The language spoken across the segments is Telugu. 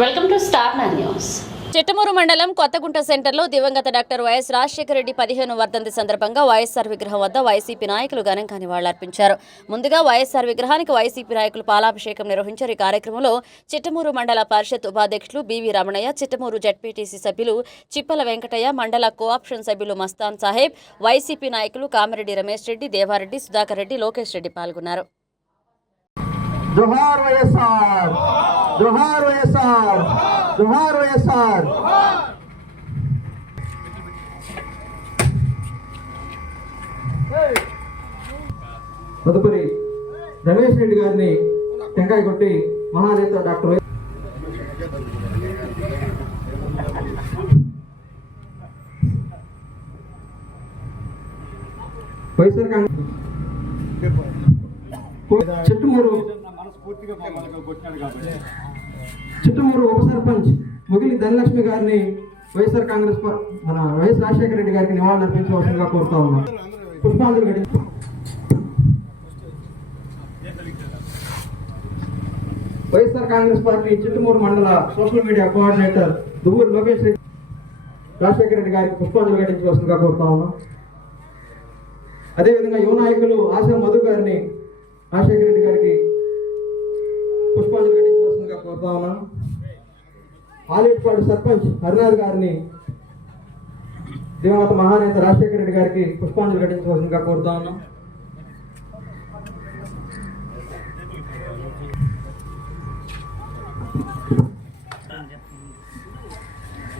Welcome to Star News Chittamuru మండలం కొత్తగుంట సెంటర్లో దివంగత డాక్టర్ వైఎస్ రాజశేఖర రెడ్డి పదిహేను వర్ధంతి సందర్భంగా వైఎస్ఆర్ విగ్రహం వద్ద వైసీపీ నాయకులు ఘనంగా నివాళులర్పించారు. ముందుగా వైఎస్ఆర్ విగ్రహానికి వైసీపీ నాయకులు పాలాభిషేకం నిర్వహించారు. ఈ కార్యక్రమంలో చిట్టమూరు మండల పరిషత్ ఉపాధ్యక్షులు బివి రమణయ్య చిట్టమూరు జడ్పీటీసీ సభ్యులు చిప్పల వెంకటయ్య మండల కోఆప్షన్ సభ్యులు మస్తాన్ సాహెబ్ వైసీపీ నాయకులు కామిరెడ్డి రమేష్ రెడ్డి దేవారెడ్డి సుధాకర్ రెడ్డి లోకేష్ రెడ్డి పాల్గొన్నారు. జోహార్ వైఎస్ఆర్ జోహార్ వైఎస్ఆర్. తదుపరి రమేష్ రెడ్డి గారిని టెంకాయ కొట్టి మహానేత doctor Y- YSR Congress Chettumuru Chittamuru ఉప సర్పంచ్ ముగిలి ధనలక్ష్మి గారిని వైఎస్ఆర్ కాంగ్రెస్ మన వైఎస్ రాజశేఖర రెడ్డి గారికి నివాళులు అర్పించవలసిందిగా కోరుతా ఉన్నాం. పుష్పాంజలి గడి వైఎస్ఆర్ కాంగ్రెస్ పార్టీ చిట్టమూరు మండల social media coordinator Duvvuru Lokesh Reddy Rajasekhara Reddy గారికి పుష్పాంజలి ఘటించవలసిందిగా కోరుతా ఉన్నాం. అదేవిధంగా యువ నాయకులు ఆశా మధు గారిని రాజశేఖర రెడ్డి గారికి పుష్పాంజలి ఘటించవలసిందిగా కోరుతా ఉన్నాను ఆలేటిపాడు సర్పంచ్ హరినాథ్ గారిని దివంగత మహానేత రాజశేఖర రెడ్డి గారికి పుష్పాంజలి ఘటించవలసిందిగా కోరుతా ఉన్నాం.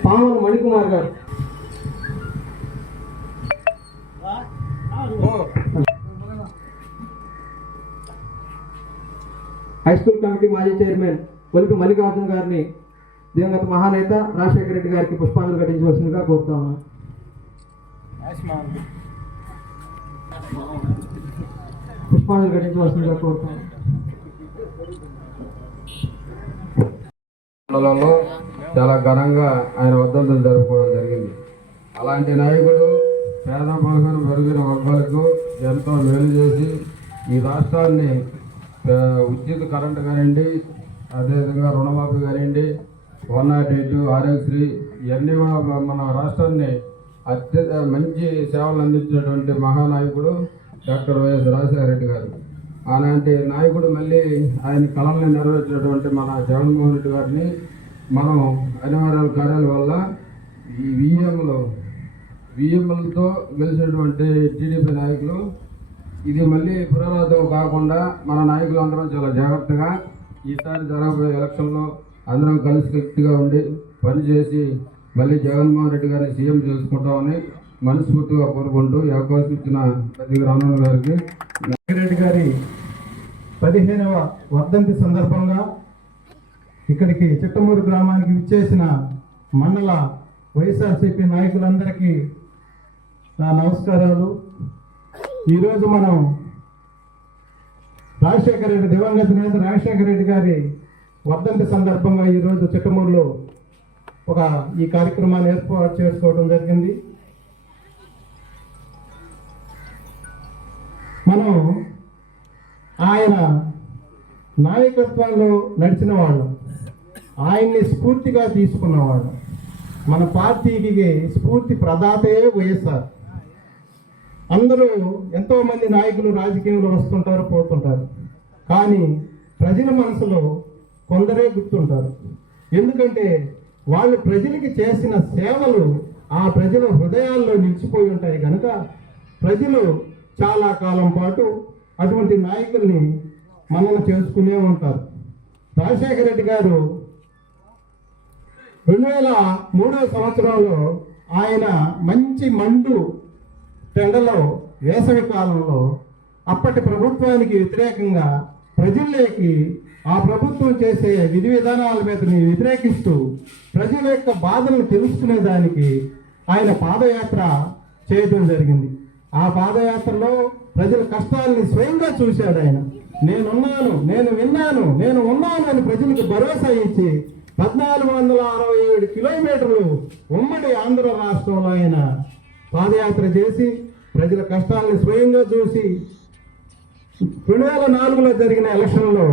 పాముల మణికుమార్ గారు హై స్కూల్ కమిటీ మాజీ చైర్మన్ ఒలిపి మల్లికార్జున గారిని దివంగత మహానేత రాజశేఖర రెడ్డి గారికి పుష్పాంజలి ఘటించవలసిందిగా కోరుతా ఉన్నాం. పుష్పాంజలి ఘటించవలసిందిగా కోరుతా చాలా ఘనంగా ఆయన వద్దంతులు జరుపుకోవడం జరిగింది. అలాంటి నాయకుడు పేద పలుకులు మెరుగున వర్గాలకు ఎంతో మేలు చేసి ఈ రాష్ట్రాన్ని ఉచిత కరెంటు కానివ్వండి అదేవిధంగా రుణమాఫీ కానివ్వండి వన్ నాట్ ఎయిట్ ఆరోగ్యశ్రీ ఇవన్నీ కూడా మన రాష్ట్రాన్ని అత్యంత మంచి సేవలు అందించినటువంటి మహానాయకుడు డాక్టర్ వైఎస్ రాజశేఖర రెడ్డి గారు. అలాంటి నాయకుడు మళ్ళీ ఆయన కళల్ని నెరవేర్చినటువంటి మన జగన్మోహన్ రెడ్డి గారిని మనం అనివార్యాల కార్యాల వల్ల ఈ విఎంలు విఎంలతో గెలిచినటువంటి టీడీపీ నాయకులు ఇది మళ్ళీ పునరావృతం కాకుండా మన నాయకులు అందరం చాలా జాగ్రత్తగా ఈసారి జరగబోయే ఎలక్షన్లో అందరం కలిసికట్టుగా ఉండి పనిచేసి మళ్ళీ జగన్మోహన్ రెడ్డి గారిని సీఎం చేసుకుంటామని మనస్ఫూర్తిగా కోరుకుంటూ ఈ అవకాశం ఇచ్చిన ప్రతి రామన్ గారికి రెడ్డి గారి పదిహేనవ వర్ధంతి సందర్భంగా ఇక్కడికి చిట్టమూరు గ్రామానికి విచ్చేసిన మండల వైఎస్ఆర్సీపీ నాయకులందరికీ నా నమస్కారాలు. ఈరోజు మనం రాజశేఖర రెడ్డి దివంగత నేత రాజశేఖర రెడ్డి గారి వర్ధంతి సందర్భంగా ఈరోజు చిట్టమూరులో ఒక ఈ కార్యక్రమాన్ని ఏర్పాటు చేసుకోవడం జరిగింది. మనం ఆయన నాయకత్వంలో నడిచిన వాళ్ళం. ఆయన్ని స్ఫూర్తిగా తీసుకున్నవాడు మన పార్టీకి స్ఫూర్తి ప్రదాతే వైఎస్ఆర్. అందరూ ఎంతోమంది నాయకులు రాజకీయంలో వస్తుంటారు పోతుంటారు. కానీ ప్రజల మనసులో కొందరే గుర్తుంటారు. ఎందుకంటే వాళ్ళు ప్రజలకి చేసిన సేవలు ఆ ప్రజల హృదయాల్లో నిలిచిపోయి ఉంటాయి కనుక ప్రజలు చాలా కాలం పాటు అటువంటి నాయకుల్ని మనన చేసుకునే ఉంటారు. రాజశేఖర రెడ్డి గారు రెండు వేల మూడవ సంవత్సరంలో ఆయన మంచి మండు టెండలో వేసవి కాలంలో అప్పటి ప్రభుత్వానికి వ్యతిరేకంగా ప్రజల్లోకి ఆ ప్రభుత్వం చేసే విధి విధానాల మీద వ్యతిరేకిస్తూ ప్రజల యొక్క బాధలను తెలుసుకునేదానికి ఆయన పాదయాత్ర చేయడం జరిగింది. ఆ పాదయాత్రలో ప్రజల కష్టాలని స్వయంగా చూశాడు ఆయన. నేనున్నాను నేను విన్నాను నేను ఉన్నాను అని ప్రజలకు భరోసా ఇచ్చి పద్నాలుగు వందల అరవై ఏడు కిలోమీటర్లు ఉమ్మడి ఆంధ్ర రాష్ట్రంలో ఆయన పాదయాత్ర చేసి ప్రజల కష్టాలను స్వయంగా చూసి రెండు వేల నాలుగులో జరిగిన ఎలక్షన్లో